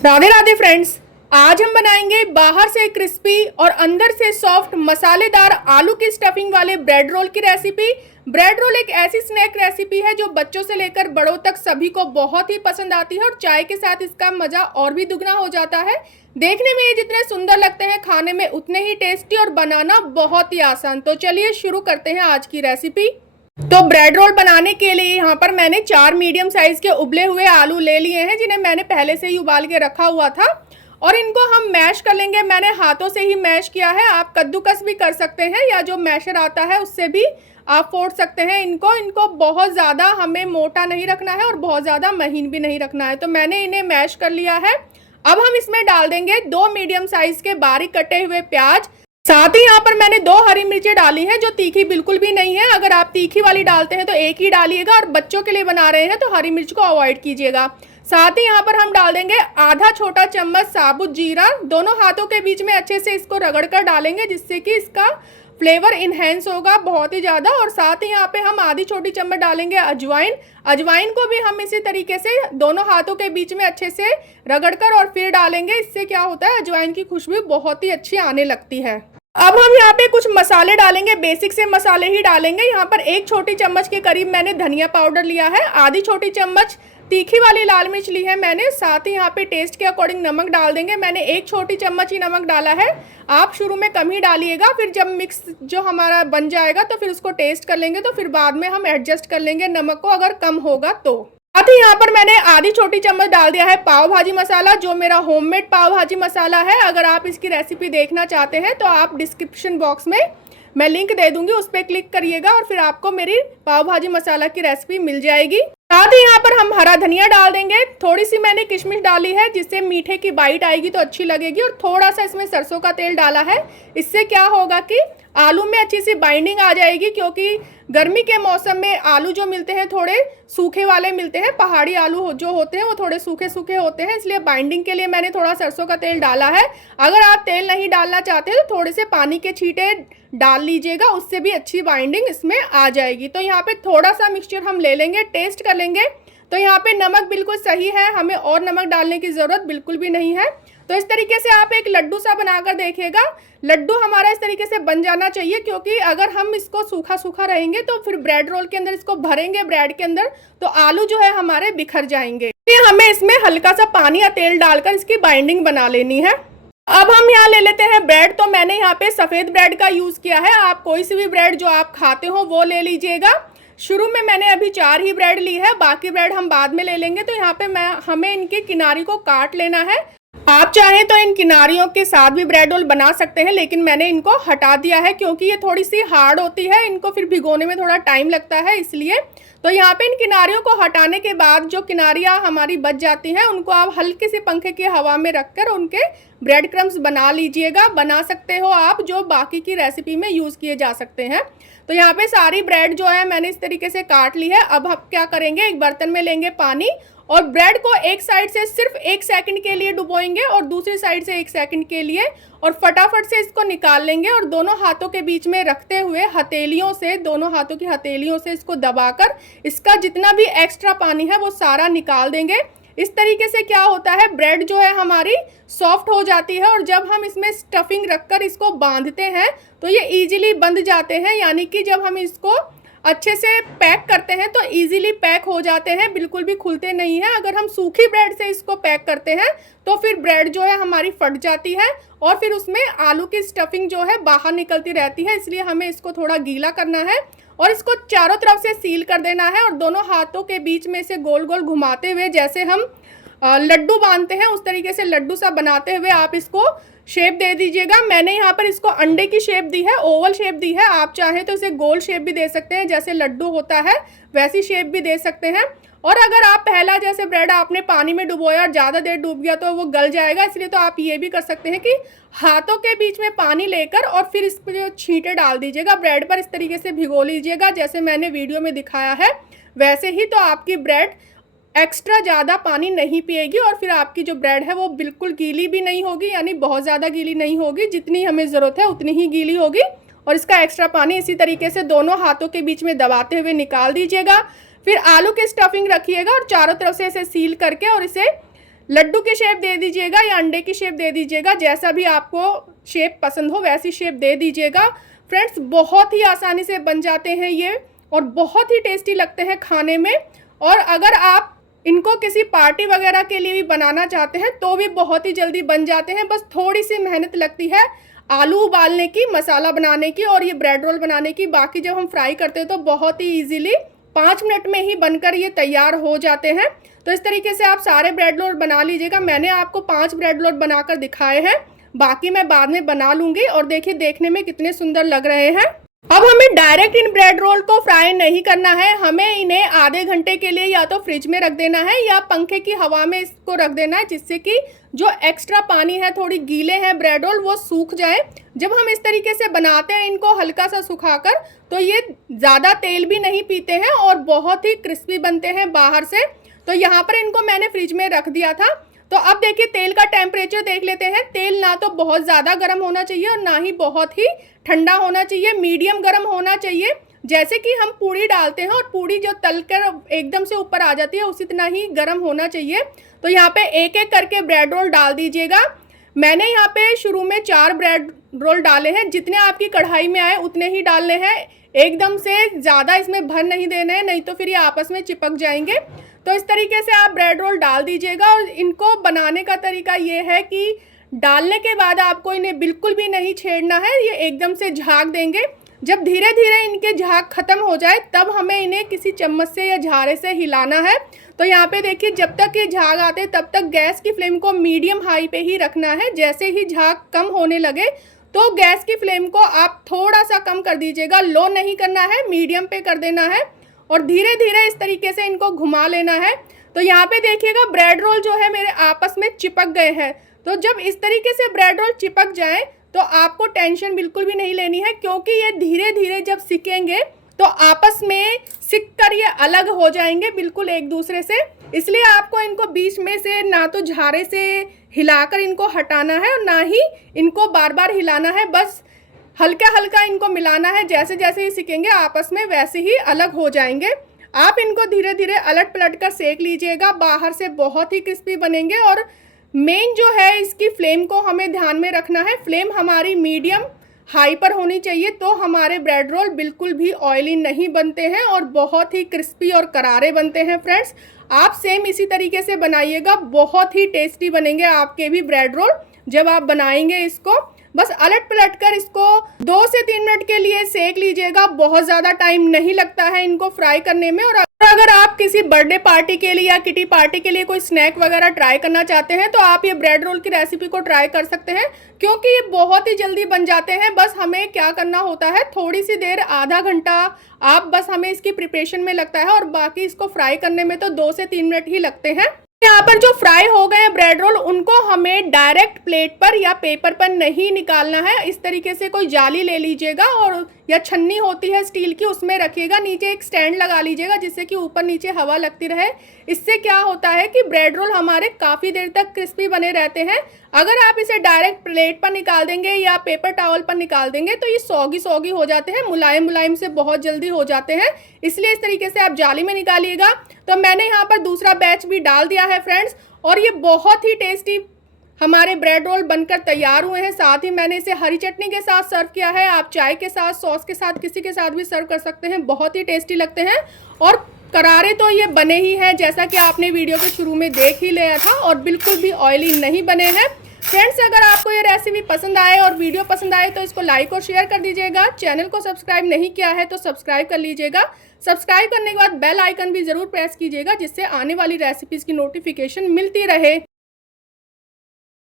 Radhe Radhe friends. आज हम बनाएंगे बाहर से क्रिस्पी और अंदर से सॉफ्ट मसालेदार आलू की स्टफिंग वाले ब्रेड रोल की रेसिपी। ब्रेड रोल एक ऐसी स्नैक रेसिपी है जो बच्चों से लेकर बड़ों तक सभी को बहुत ही पसंद आती है और चाय के साथ इसका मजा और भी दुगना हो जाता है। देखने में ये जितने सुंदर लगते हैं खाने में उतने ही टेस्टी और बनाना बहुत ही आसान। तो चलिए शुरू करते हैं आज की रेसिपी। तो ब्रेड रोल बनाने के लिए यहाँ पर मैंने 4 मीडियम साइज के उबले हुए आलू ले लिए हैं जिन्हें मैंने पहले से ही उबाल के रखा हुआ था और इनको हम मैश कर लेंगे। मैंने हाथों से ही मैश किया है, आप कद्दूकस भी कर सकते हैं या जो मैशर आता है उससे भी आप फोड़ सकते हैं। इनको बहुत ज़्यादा हमें मोटा नहीं रखना है और बहुत ज़्यादा महीन भी नहीं रखना है। तो मैंने इन्हें मैश कर लिया है। अब हम इसमें डाल देंगे 2 मीडियम साइज के बारीक कटे हुए प्याज। साथ ही यहाँ पर मैंने 2 हरी मिर्चें डाली हैं जो तीखी बिल्कुल भी नहीं है। अगर आप तीखी वाली डालते हैं तो एक ही डालिएगा और बच्चों के लिए बना रहे हैं तो हरी मिर्च को अवॉइड कीजिएगा। साथ ही यहाँ पर हम डाल देंगे आधा छोटा चम्मच साबुत जीरा। दोनों हाथों के बीच में अच्छे से इसको रगड़ कर डालेंगे जिससे कि इसका फ्लेवर इन्हेंस होगा बहुत ही ज़्यादा। और साथ ही यहाँ पे हम आधी छोटी चम्मच डालेंगे अजवाइन। अजवाइन को भी हम इसी तरीके से दोनों हाथों के बीच में अच्छे से रगड़कर और फिर डालेंगे। इससे क्या होता है, अजवाइन की खुशबू बहुत ही अच्छी आने लगती है। अब हम यहाँ पे कुछ मसाले डालेंगे, बेसिक से मसाले ही डालेंगे। यहाँ पर 1 छोटी चम्मच के करीब मैंने धनिया पाउडर लिया है, आधी छोटी चम्मच तीखी वाली लाल मिर्च ली है मैंने। साथ ही यहाँ पे टेस्ट के अकॉर्डिंग नमक डाल देंगे। मैंने 1 छोटी चम्मच ही नमक डाला है, आप शुरू में कम ही डालिएगा। फिर जब मिक्स जो हमारा बन जाएगा तो फिर उसको टेस्ट कर लेंगे, तो फिर बाद में हम एडजस्ट कर लेंगे नमक को अगर कम होगा तो। साथ ही यहाँ पर मैंने आधी छोटी चम्मच डाल दिया है पाव भाजी मसाला, जो मेरा होममेड पाव भाजी मसाला है। अगर आप इसकी रेसिपी देखना चाहते हैं तो आप डिस्क्रिप्शन बॉक्स में मैं लिंक दे दूंगी, उस पर क्लिक करिएगा और फिर आपको मेरी पाव भाजी मसाला की रेसिपी मिल जाएगी। साथ ही यहाँ पर हम हरा धनिया डाल देंगे। थोड़ी सी मैंने किशमिश डाली है जिससे मीठे की बाइट आएगी तो अच्छी लगेगी। और थोड़ा सा इसमें सरसों का तेल डाला है, इससे क्या होगा कि आलू में अच्छी सी बाइंडिंग आ जाएगी। क्योंकि गर्मी के मौसम में आलू जो मिलते हैं थोड़े सूखे वाले मिलते हैं, पहाड़ी आलू जो होते हैं वो थोड़े सूखे सूखे होते हैं, इसलिए बाइंडिंग के लिए मैंने थोड़ा सरसों का तेल डाला है। अगर आप तेल नहीं डालना चाहते तो थोड़े से पानी के छींटे डाल लीजिएगा, उससे भी अच्छी बाइंडिंग इसमें आ जाएगी। तो यहाँ पे थोड़ा सा मिक्सचर हम ले लेंगे, टेस्ट कर लेंगे। तो यहाँ पे नमक बिल्कुल सही है, हमें और नमक डालने की ज़रूरत बिल्कुल भी नहीं है। तो इस तरीके से आप एक लड्डू सा बनाकर देखिएगा। लड्डू हमारा इस तरीके से बन जाना चाहिए, क्योंकि अगर हम इसको सूखा सूखा रहेंगे तो फिर ब्रेड रोल के अंदर इसको भरेंगे ब्रेड के अंदर तो आलू जो है हमारे बिखर जाएंगे। इसलिए हमें इसमें हल्का सा पानी या तेल डालकर इसकी बाइंडिंग बना लेनी है। अब हम यहाँ ले लेते हैं ब्रेड। तो मैंने यहाँ पे सफ़ेद ब्रेड का यूज़ किया है, आप कोई सी भी ब्रेड जो आप खाते हो वो ले लीजिएगा। शुरू में मैंने अभी 4 ही ब्रेड ली है, बाकी ब्रेड हम बाद में ले लेंगे। तो यहाँ पे हमें इनकी किनारी को काट लेना है। आप चाहें तो इन किनारियों के साथ भी ब्रेड रोल बना सकते हैं, लेकिन मैंने इनको हटा दिया है क्योंकि ये थोड़ी सी हार्ड होती है, इनको फिर भिगोने में थोड़ा टाइम लगता है इसलिए। तो यहाँ पे इन किनारियों को हटाने के बाद जो किनारियाँ हमारी बच जाती हैं उनको आप हल्के से पंखे की हवा में रखकर उनके ब्रेड क्रम्स बना लीजिएगा। बना सकते हो आप जो बाकी की रेसिपी में यूज़ किए जा सकते हैं। तो यहाँ पे सारी ब्रेड जो है मैंने इस तरीके से काट ली है। अब हम क्या करेंगे, एक बर्तन में लेंगे पानी और ब्रेड को एक साइड से सिर्फ 1 सेकंड के लिए डुबोएंगे और दूसरी साइड से 1 सेकंड के लिए, और फटाफट से इसको निकाल लेंगे। और दोनों हाथों के बीच में रखते हुए हथेलियों से, दोनों हाथों की हथेलियों से इसको दबाकर इसका जितना भी एक्स्ट्रा पानी है वो सारा निकाल देंगे। इस तरीके से क्या होता है, ब्रेड जो है हमारी सॉफ्ट हो जाती है और जब हम इसमें स्टफिंग रखकर इसको बांधते हैं तो ये इजीली बंध जाते हैं। यानी कि जब हम इसको अच्छे से पैक करते हैं तो इजीली पैक हो जाते हैं, बिल्कुल भी खुलते नहीं हैं। अगर हम सूखी ब्रेड से इसको पैक करते हैं तो फिर ब्रेड जो है हमारी फट जाती है और फिर उसमें आलू की स्टफिंग जो है बाहर निकलती रहती है। इसलिए हमें इसको थोड़ा गीला करना है और इसको चारों तरफ से सील कर देना है और दोनों हाथों के बीच में से गोल गोल घुमाते हुए, जैसे हम लड्डू बांधते हैं उस तरीके से लड्डू सा बनाते हुए आप इसको शेप दे दीजिएगा। मैंने यहाँ पर इसको अंडे की शेप दी है, ओवल शेप दी है। आप चाहें तो इसे गोल शेप भी दे सकते हैं, जैसे लड्डू होता है वैसी शेप भी दे सकते हैं। और अगर आप पहला जैसे ब्रेड आपने पानी में डुबोया और ज़्यादा देर डूब गया तो वो गल जाएगा, इसलिए तो आप ये भी कर सकते हैं कि हाथों के बीच में पानी लेकर और फिर इस पर छींटे डाल दीजिएगा ब्रेड पर, इस तरीके से भिगो लीजिएगा जैसे मैंने वीडियो में दिखाया है वैसे ही। तो आपकी ब्रेड एक्स्ट्रा ज़्यादा पानी नहीं पिएगी और फिर आपकी जो ब्रेड है वो बिल्कुल गीली भी नहीं होगी, यानी बहुत ज़्यादा गीली नहीं होगी, जितनी हमें ज़रूरत है उतनी ही गीली होगी। और इसका एक्स्ट्रा पानी इसी तरीके से दोनों हाथों के बीच में दबाते हुए निकाल दीजिएगा। फिर आलू की स्टफिंग रखिएगा और चारों तरफ से इसे सील करके और इसे लड्डू की शेप दे दीजिएगा या अंडे की शेप दे दीजिएगा, जैसा भी आपको शेप पसंद हो वैसी शेप दे दीजिएगा। फ्रेंड्स बहुत ही आसानी से बन जाते हैं ये और बहुत ही टेस्टी लगते हैं खाने में। और अगर आप इनको किसी पार्टी वगैरह के लिए भी बनाना चाहते हैं तो भी बहुत ही जल्दी बन जाते हैं। बस थोड़ी सी मेहनत लगती है आलू उबालने की, मसाला बनाने की और ये ब्रेड रोल बनाने की। बाकी जब हम फ्राई करते हैं तो बहुत ही ईजिली 5 मिनट में ही बनकर ये तैयार हो जाते हैं। तो इस तरीके से आप सारे ब्रेड रोल बना लीजिएगा। मैंने आपको 5 ब्रेड रोल बनाकर दिखाए हैं, बाकी मैं बाद में बना लूँगी। और देखिए देखने में कितने सुंदर लग रहे हैं। अब हमें डायरेक्ट इन ब्रेड रोल को फ्राई नहीं करना है, हमें इन्हें आधे घंटे के लिए या तो फ्रिज में रख देना है या पंखे की हवा में इसको रख देना है, जिससे कि जो एक्स्ट्रा पानी है, थोड़ी गीले हैं ब्रेड रोल, वो सूख जाए। जब हम इस तरीके से बनाते हैं इनको हल्का सा सुखाकर, तो ये ज़्यादा तेल भी नहीं पीते हैं और बहुत ही क्रिस्पी बनते हैं बाहर से। तो यहाँ पर इनको मैंने फ्रिज में रख दिया था। तो अब देखिए तेल का टेम्परेचर देख लेते हैं। तेल ना तो बहुत ज़्यादा गर्म होना चाहिए और ना ही बहुत ही ठंडा होना चाहिए, मीडियम गर्म होना चाहिए। जैसे कि हम पूड़ी डालते हैं और पूड़ी जो तलकर एकदम से ऊपर आ जाती है, उसी तरह ही गर्म होना चाहिए। तो यहाँ पे एक एक करके ब्रेड रोल डाल दीजिएगा। मैंने यहाँ पे शुरू में 4 ब्रेड रोल डाले हैं, जितने आपकी कढ़ाई में आए उतने ही डालने हैं। एकदम से ज़्यादा इसमें भर नहीं देना है, नहीं तो फिर ये आपस में चिपक जाएंगे। तो इस तरीके से आप ब्रेड रोल डाल दीजिएगा। और इनको बनाने का तरीका ये है कि डालने के बाद आपको इन्हें बिल्कुल भी नहीं छेड़ना है, ये एकदम से झाग देंगे। जब धीरे धीरे इनके झाग खत्म हो जाए तब हमें इन्हें किसी चम्मच से या झारे से हिलाना है। तो यहाँ पे देखिए जब तक ये झाग आते तब तक गैस की फ्लेम को मीडियम हाई पे ही रखना है। जैसे ही झाग कम होने लगे तो गैस की फ्लेम को आप थोड़ा सा कम कर दीजिएगा, लो नहीं करना है, मीडियम पे कर देना है और धीरे धीरे इस तरीके से इनको घुमा लेना है। तो यहाँ पे देखिएगा ब्रेड रोल जो है मेरे आपस में चिपक गए हैं। तो जब इस तरीके से ब्रेड रोल चिपक जाए तो आपको टेंशन बिल्कुल भी नहीं लेनी है, क्योंकि ये धीरे धीरे जब सिकेंगे तो आपस में सिक कर ये अलग हो जाएंगे बिल्कुल एक दूसरे से। इसलिए आपको इनको बीच में से ना तो झारे से हिलाकर इनको हटाना है और ना ही इनको बार बार हिलाना है, बस हल्का हल्का इनको मिलाना है। जैसे जैसे ये सिकेंगे आपस में वैसे ही अलग हो जाएंगे। आप इनको धीरे धीरे अलट पलट कर सेक लीजिएगा, बाहर से बहुत ही क्रिस्पी बनेंगे। और मेन जो है इसकी फ्लेम को हमें ध्यान में रखना है, फ्लेम हमारी मीडियम हाई पर होनी चाहिए, तो हमारे ब्रेड रोल बिल्कुल भी ऑयली नहीं बनते हैं और बहुत ही क्रिस्पी और करारे बनते हैं। फ्रेंड्स आप सेम इसी तरीके से बनाइएगा, बहुत ही टेस्टी बनेंगे आपके भी ब्रेड रोल। जब आप बनाएंगे इसको बस अलट पलट कर इसको 2 से 3 मिनट के लिए सेक लीजिएगा, बहुत ज़्यादा टाइम नहीं लगता है इनको फ्राई करने में। और अगर आप किसी बर्थडे पार्टी के लिए या किटी पार्टी के लिए कोई स्नैक वगैरह ट्राई करना चाहते हैं तो आप ये ब्रेड रोल की रेसिपी को ट्राई कर सकते हैं, क्योंकि ये बहुत ही जल्दी बन जाते हैं। बस हमें क्या करना होता है, थोड़ी सी देर, आधा घंटा आप बस हमें इसकी प्रिपरेशन में लगता है और बाकी इसको फ्राई करने में तो 2 से 3 मिनट ही लगते हैं। यहाँ पर जो फ्राई हो गए ब्रेड रोल उनको हमें डायरेक्ट प्लेट पर या पेपर पर नहीं निकालना है। इस तरीके से कोई जाली ले लीजिएगा और या छन्नी होती है स्टील की, उसमें रखिएगा। नीचे एक स्टैंड लगा लीजिएगा जिससे कि ऊपर नीचे हवा लगती रहे। इससे क्या होता है कि ब्रेड रोल हमारे काफ़ी देर तक क्रिस्पी बने रहते हैं। अगर आप इसे डायरेक्ट प्लेट पर निकाल देंगे या पेपर टॉवल पर निकाल देंगे तो ये सौगी सौगी हो जाते हैं, मुलायम मुलायम से बहुत जल्दी हो जाते हैं। इसलिए इस तरीके से आप जाली में निकालिएगा। तो मैंने यहाँ पर दूसरा बैच भी डाल दिया है फ्रेंड्स, और ये बहुत ही टेस्टी हमारे ब्रेड रोल बनकर तैयार हुए हैं। साथ ही मैंने इसे हरी चटनी के साथ सर्व किया है। आप चाय के साथ, सॉस के साथ, किसी के साथ भी सर्व कर सकते हैं, बहुत ही टेस्टी लगते हैं। और करारे तो ये बने ही हैं, जैसा कि आपने वीडियो के शुरू में देख ही लिया था, और बिल्कुल भी ऑयली नहीं बने हैं। फ्रेंड्स अगर आपको ये रेसिपी पसंद आए और वीडियो पसंद आए तो इसको लाइक और शेयर कर दीजिएगा। चैनल को सब्सक्राइब नहीं किया है तो सब्सक्राइब कर लीजिएगा। सब्सक्राइब करने के बाद बेल आइकन भी ज़रूर प्रेस कीजिएगा, जिससे आने वाली रेसिपीज़ की नोटिफिकेशन मिलती रहे।